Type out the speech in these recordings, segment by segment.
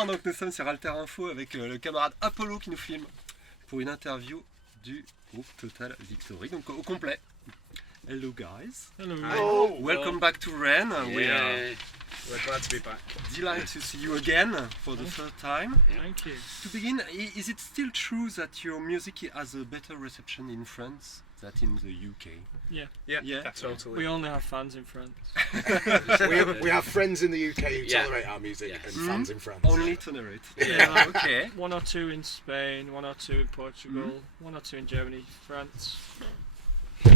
Bonsoir, donc nous sommes sur Alter Info avec le camarade Apollo qui nous filme pour une interview du groupe Total Victory, donc au complet. Hello guys. Hello. Oh, Welcome back to Rennes. we're glad to be back. Delighted to see you again for the third time. Thank you. To begin, is it still true that your music has a better reception in France than in the UK? Yeah. Yeah. Totally. We only have fans in France. we have friends in the UK who Yeah. tolerate our music Yeah. and fans in France. Only tolerate. Yeah. Okay. One or two in Spain, one or two in Portugal, one or two in Germany, France.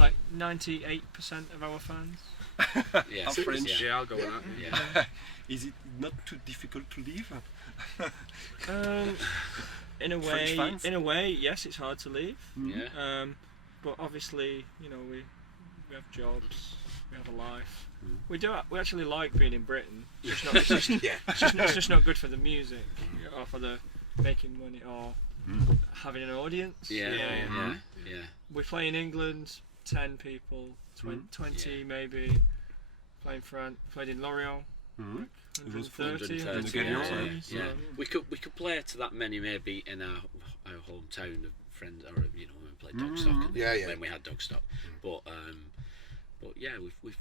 Like 98% of our fans. Yeah, Our French. Yeah, I'll go with that. Yeah. Is it not too difficult to leave? In a French way, fans? yes, it's hard to leave. Yeah. But obviously, you know, we have jobs, we have a life. We actually like being in Britain. It's just not, it's just not good for the music, or for the making money, or having an audience. Yeah. We play in England, 10 people, 20 maybe. Playing France, played in Lorient. It was 130, 130, Yeah. We could play to that many maybe in our hometown of friends, or when we played Dogstock. Yeah. When we had Dogstock, but yeah, we've.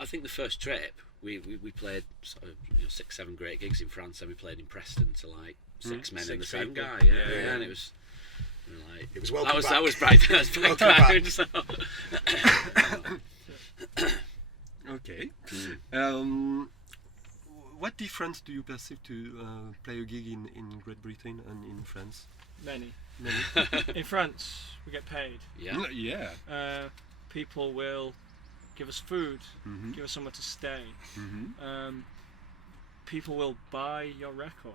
I think the first trip we played sort of 6-7 great gigs in France, and we played in Preston to like 6 men and the same people. guy. Yeah, and it was. Like, It was welcome that was back. bright. That was bright Welcome back. time, so. Okay. What difference do you perceive to play a gig in Great Britain and in France? Many. In France, we get paid. Yeah. Yeah. People will give us food, give us somewhere to stay. People will buy your records.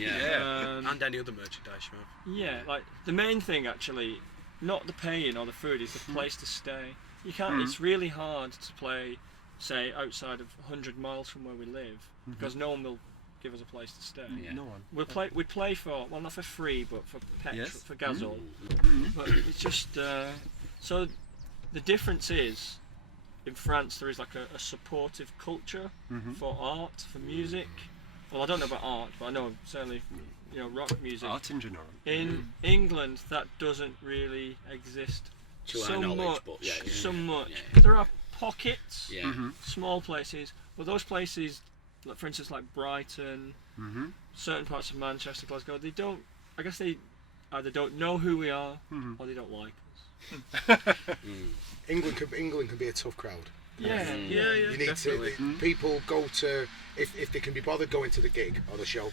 Yeah. And any other merchandise you have. Yeah, like the main thing actually, not the paying or the food, is the place to stay. You can't. It's really hard to play, say, outside of 100 miles from where we live, because no one will give us a place to stay. Yeah. No one. We'd play for, well, not for free, but for petrol, Yes. for gasol. But it's just so the difference is, in France there is like a supportive culture for art, for music. Well, I don't know about art, but I know certainly rock music. Art in general. In England, that doesn't really exist To our so knowledge, much. but yeah. So much. Yeah. There are pockets, Yeah. small places, but those places, like, for instance, like Brighton, certain parts of Manchester, Glasgow, they don't. I guess they either don't know who we are or they don't like us. England can be a tough crowd. Yeah. You need to. People go to if they can be bothered going to the gig or the show.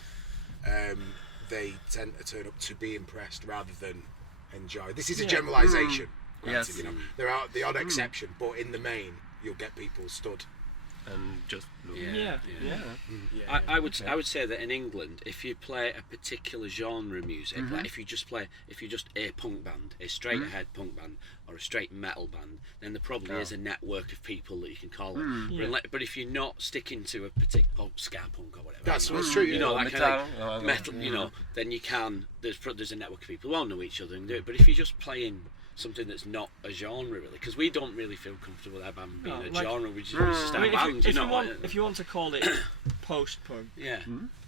They tend to turn up to be impressed rather than enjoy. This is a generalisation. Yes. There are the odd exception, but in the main, you'll get people stood. And just look. Yeah. I would say that in England, if you play a particular genre of music, like if you just a punk band, a straight ahead punk band, or a straight metal band, then there probably is a network of people that you can call it. But if you're not sticking to a particular ska punk or whatever, That's true. you know, that metal, kind of metal, then you can. There's a network of people who all know each other and do it. But if you're just playing something that's not a genre really, because we don't really feel comfortable with our band being a genre, we just start bands, if you want to call it post-punk,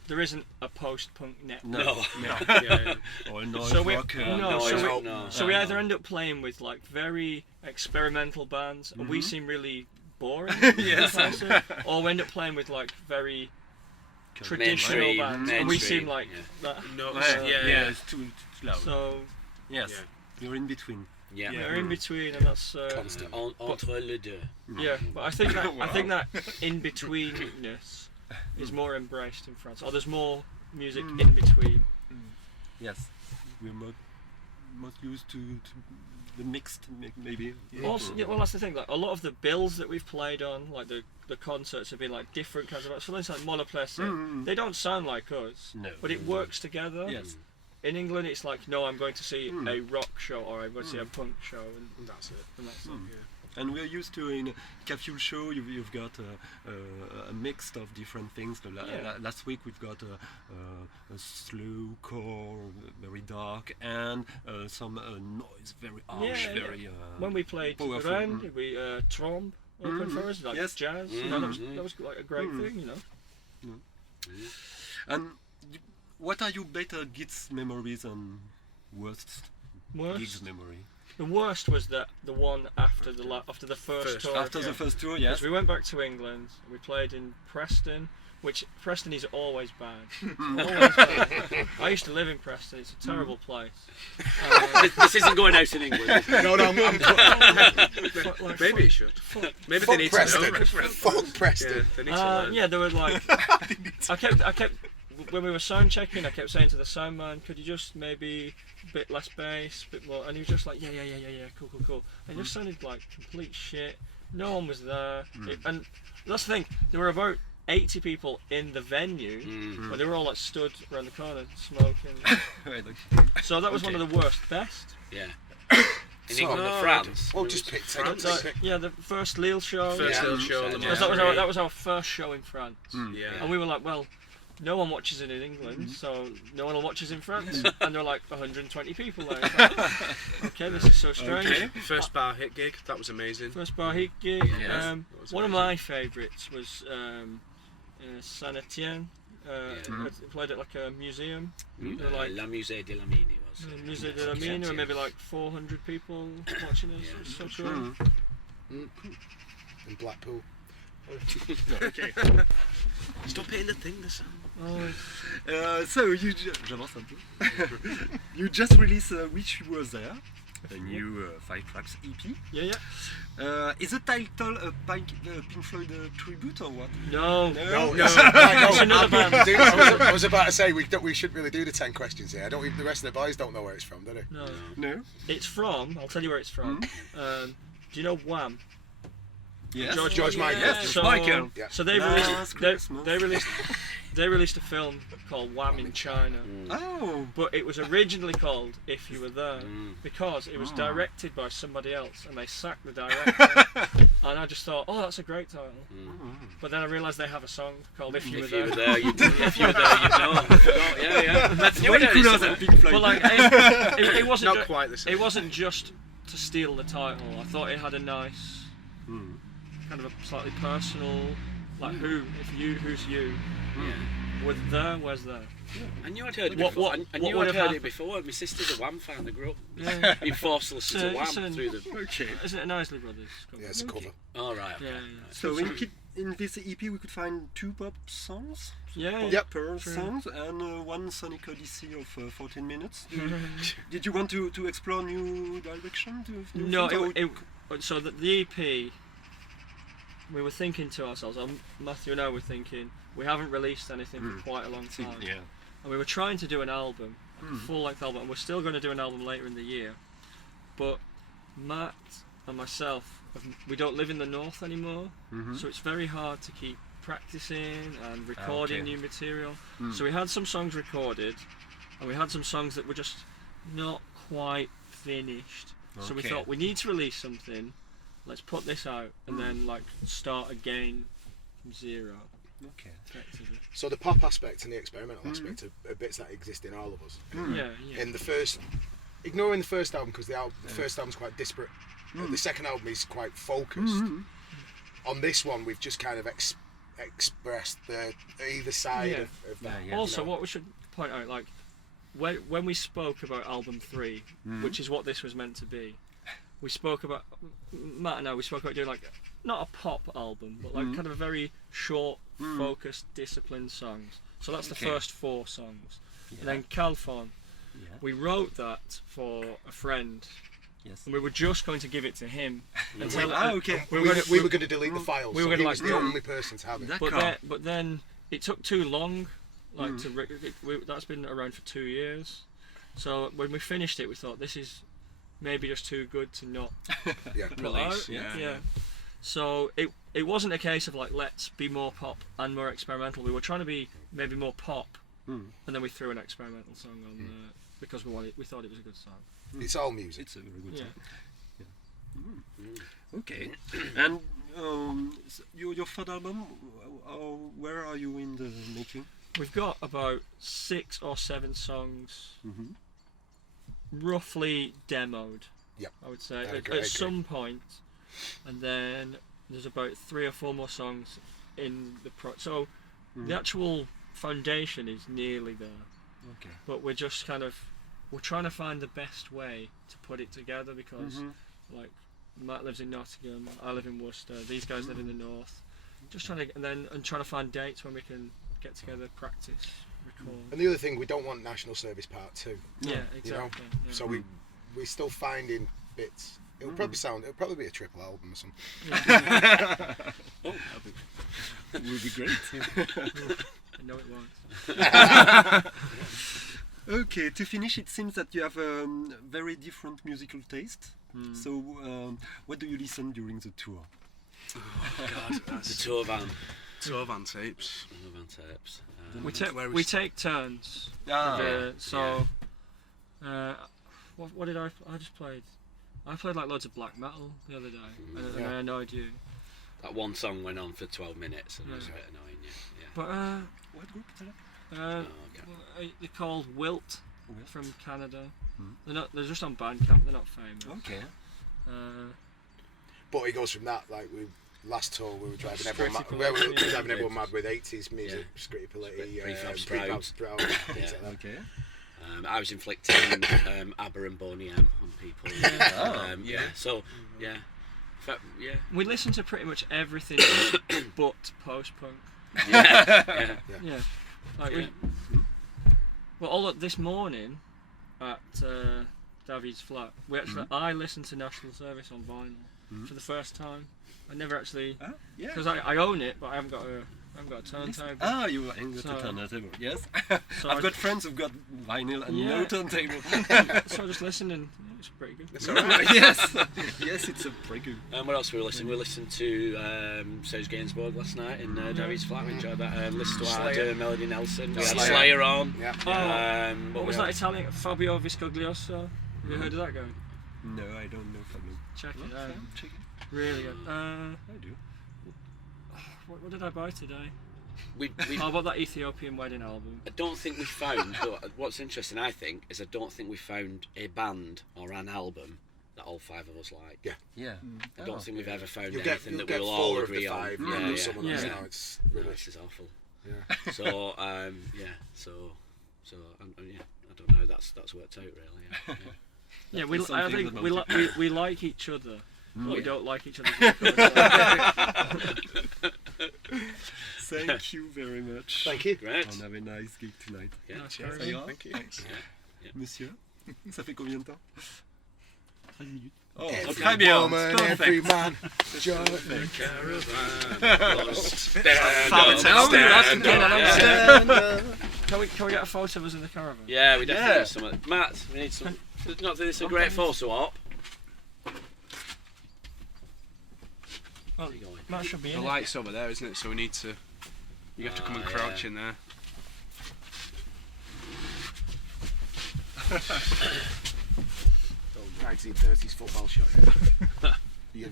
there isn't a post-punk network. No. Or noise So we rock. so we either end up playing with like very experimental bands, and we seem really boring, or we end up playing with like very traditional Mainstream, bands, and we mainstream, seem like that. It's too loud. So Yes, you're in between. Yeah. we're in between, and that's Constant. Entre les deux. yeah. But I think that in betweenness is more embraced in France, or there's more music in between. Yes, we're more used to the mixed, maybe. Also, well, that's the thing. Like a lot of the bills that we've played on, like the concerts have been like different kinds of. So it's like Monoplace. They don't sound like us, No. but it works together. Yes. In England, it's like, no, I'm going to see a rock show, or I'm going to see a punk show, and that's it. And that's it. And we're used to in Capsule Show. You've got a mix of different things. Last week we've got a slow core, very dark, and some noise, very harsh, very. When we played powerful. Rennes, we Trombe open for us, like jazz. That was like a great thing, And what are your better gigs memories and worst gigs memory? The worst was the one after the first tour. After the first tour, yes. Because we went back to England. We played in Preston, which Preston is always bad. Always bad. I used to live in Preston. It's a terrible place. This isn't going out in England. No, Maybe it should. Maybe fuck they need Preston. to know. Fuck Preston. Yeah, they need to know. Yeah, they were like. I kept. When we were sound checking, I kept saying to the sound man, "Could you just maybe a bit less bass, a bit more?" And he was just like, "Yeah, cool." And it just sounded like complete shit. No one was there, and that's the thing. There were about 80 people in the venue, but they were all like stood around the corner smoking. So that was one of the worst. Best. Yeah. In England or France? Well, just pick France. Yeah, the first Lille show. Lille show. That was our first show in France. Yeah. And we were like, well, no one watches it in England, so no one will watch us in France. And there were like 120 people there. Like, okay, this is so strange. Okay. First bar hit gig, that was amazing. First bar hit gig. One of my favourites was Saint-Etienne. Played at like a museum. Like La Musée de la Mine was. Musée de la Mine, and maybe like 400 people watching us. It was so cool. In Blackpool. Okay. Stop hitting the thing, the sound. So j'avance un peu. You just released Which You Were There, a new 5 tracks EP. Yeah. Is the title a Pink Floyd tribute or what? No. It's another band. I was about to say we shouldn't really do the 10 questions here. The rest of the boys don't know where it's from, do they? No. It's from. I'll tell you where it's from. Do you know Wham? Yes. George Michael. Yes, So, Michael. So they released a film called Wham in China. Oh. But it was originally called If You Were There because it was directed by somebody else and they sacked the director. And I just thought, oh, that's a great title. But then I realised they have a song called If You Were There. If you were there, you'd know. Yeah. That's Way cooler than Pink Floyd. But like, it wasn't Not quite the same. It wasn't just to steal the title. I thought it had a nice kind of a slightly personal, like who's you? With there, where's there? I knew I'd heard it before. I knew I'd heard it before. My sister's a Wham fan. I grew up being forced to listen to Wham through the. Okay. Isn't it an Isley Brothers? Yeah, it's a cover. All right. Yeah. So in this EP we could find 2 pop songs, Yeah. per songs, and 1 Sonic Odyssey of 14 minutes. Did you want to explore new direction? So the EP, we were thinking to ourselves, Matthew and I were thinking, we haven't released anything for quite a long time. Yeah. And we were trying to do an album, a full-length album, and we're still going to do an album later in the year. But Matt and myself, we don't live in the north anymore, so it's very hard to keep practicing and recording new material. So we had some songs recorded, and we had some songs that were just not quite finished. So we thought, we need to release something, let's put this out, and then like start again from zero. Okay. So the pop aspect and the experimental aspect are bits that exist in all of us. Yeah. In the first, ignoring the first album because the first album's quite disparate. The second album is quite focused. On this one, we've just kind of expressed either side of that. Yeah. Also, what we should point out, like when we spoke about album 3, which is what this was meant to be, we spoke about Matt and I. We spoke about doing like not a pop album, but like kind of a very short, focused, disciplined songs. So that's the first 4 songs. And then Calphon, we wrote that for a friend. Yes. And we were just going to give it to him. Until, we were going to delete the files. We were so going he was the only person to have it. But then it took too long. Like that's been around for 2 years. So when we finished it, we thought this is maybe just too good to not put out. Yeah. So it wasn't a case of like let's be more pop and more experimental. We were trying to be maybe more pop, and then we threw an experimental song on because we thought it was a good song. It's all music. It's a very good song. Okay. And your third album, where are you in the making? We've got about 6 or 7 songs, roughly demoed. Yep. I would say at some point, and then there's about 3 or 4 more songs in the so the actual foundation is nearly there. Okay. But we're just we're trying to find the best way to put it together because, like, Matt lives in Nottingham, I live in Worcester, these guys live in the north. Just trying to find dates when we can get together, practice, record. And the other thing, we don't want National Service Part 2. Yeah, You know? exactly. Yeah. So we're still finding bits. It'll probably be a triple album or something. Oh, that would be great. I know it won't. Okay, to finish, it seems that you have a very different musical taste. So, what do you listen during the tour? Oh God, The tour van. tour van tapes. Tour van tapes. We take turns. What did I just played? I played like loads of black metal the other day, and I annoyed you. That one song went on for 12 minutes and it was a bit annoying, yeah. But What group is that? they're called Wilt from Canada. They're just on Bandcamp. They're not famous. Okay. But it goes from that, like last tour we were driving everyone mad, Scritti Politti, driving everyone mad with 80s music, Scritti Politti, Prefab Sprout. things like that. Okay. I was inflicting ABBA and Boney M on people. So, yeah. We listen to pretty much everything but post-punk. Yeah. Like well, this morning at David's flat, I listened to National Service on vinyl for the first time. I never actually, because I own it, but I haven't got a turntable. Ah, you ain't got a turntable, yes. So I've got friends who've got vinyl and no turntable. So I just listened and it's pretty good. It's alright. Yes, it's a pretty good. What else were we listening? We listened to Serge Gainsbourg last night in David's flat. We enjoyed that. Listened to Ida, Melody Nelson. We had Slayer on. Yeah. What was that Italian? Fabio Viscoglioso. Have you heard of that guy? No, I don't know Fabio. Check it out. Check it. Really good. I do. What did I buy today? We I bought that Ethiopian wedding album. I don't think we found. What's interesting, I think, is I don't think we found a band or an album that all five of us like. Yeah. I don't think we've ever found You'll anything get that we'll all 4 of agree the on. 5. Yeah. Someone else now. It's really. This is awful. Yeah. So I don't know. That's worked out really. Yeah. I think we like each other. But we don't like each other. Thank you very much. Thank you. Great. And have a nice gig tonight. Yeah. Cheers. Ça ira? Thank you. Monsieur, ça fait combien de temps? 13 minutes. Oh, Every très bien. woman, Perfect. every man, joy. Can we get a photo of us in the caravan? Yeah, we definitely need some. Matt, we need some. Not that it's a great photo op. Well, Matt should be The in it. light's over there, isn't it? So we need to. You have to come and crouch in there. Old 1930s football shot. Yeah.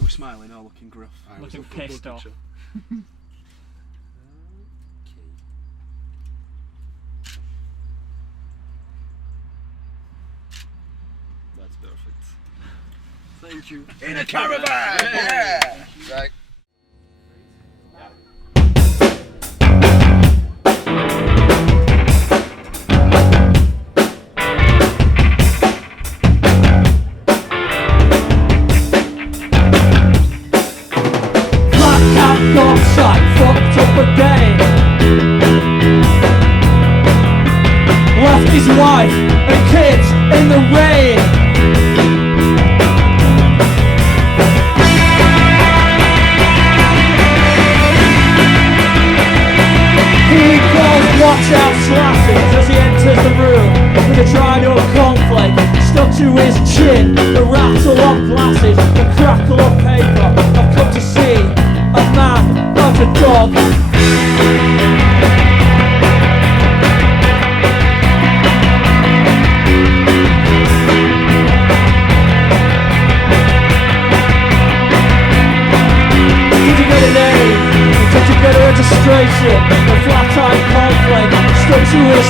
We're smiling, all looking gruff. Looking pissed off. That's perfect. Thank you. In a caravan! Yeah! Right. Fucked up again. Left his wife and kids in the rain. He calls watch out slashes as he enters the room with a dried up cornflake stuck to his chin. The rattle of glasses, the crackle of paper. I've come to see a man, not a dog. Did you get a name? Did you get a registration? The flat-eyed cornflake stuck to his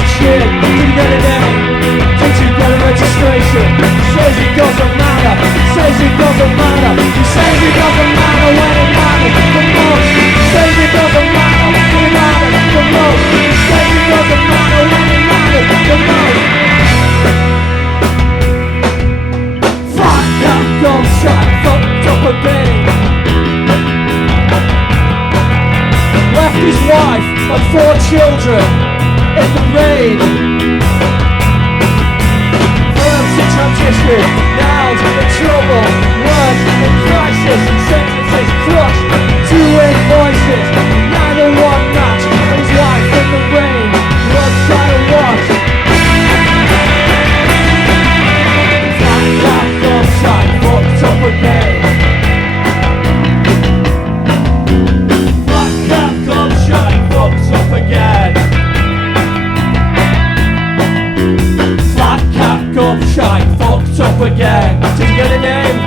gobshite, fucked up again. Did you get a name?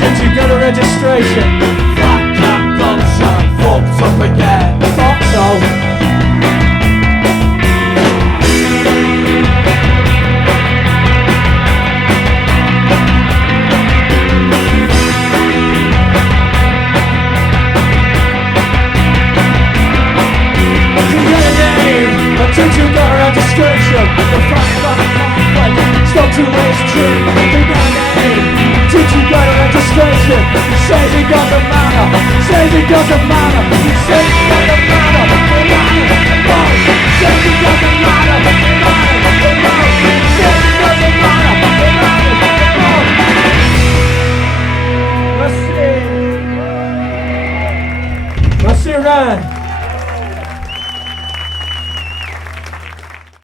Did you get a registration? Fat cat, gobshite, fucked up again. Thought so. Did you got a registration? The fact that I'm like, stop to waste trip. They got a name. Did you got a registration? He says it doesn't matter. He says it doesn't matter. He says it doesn't matter.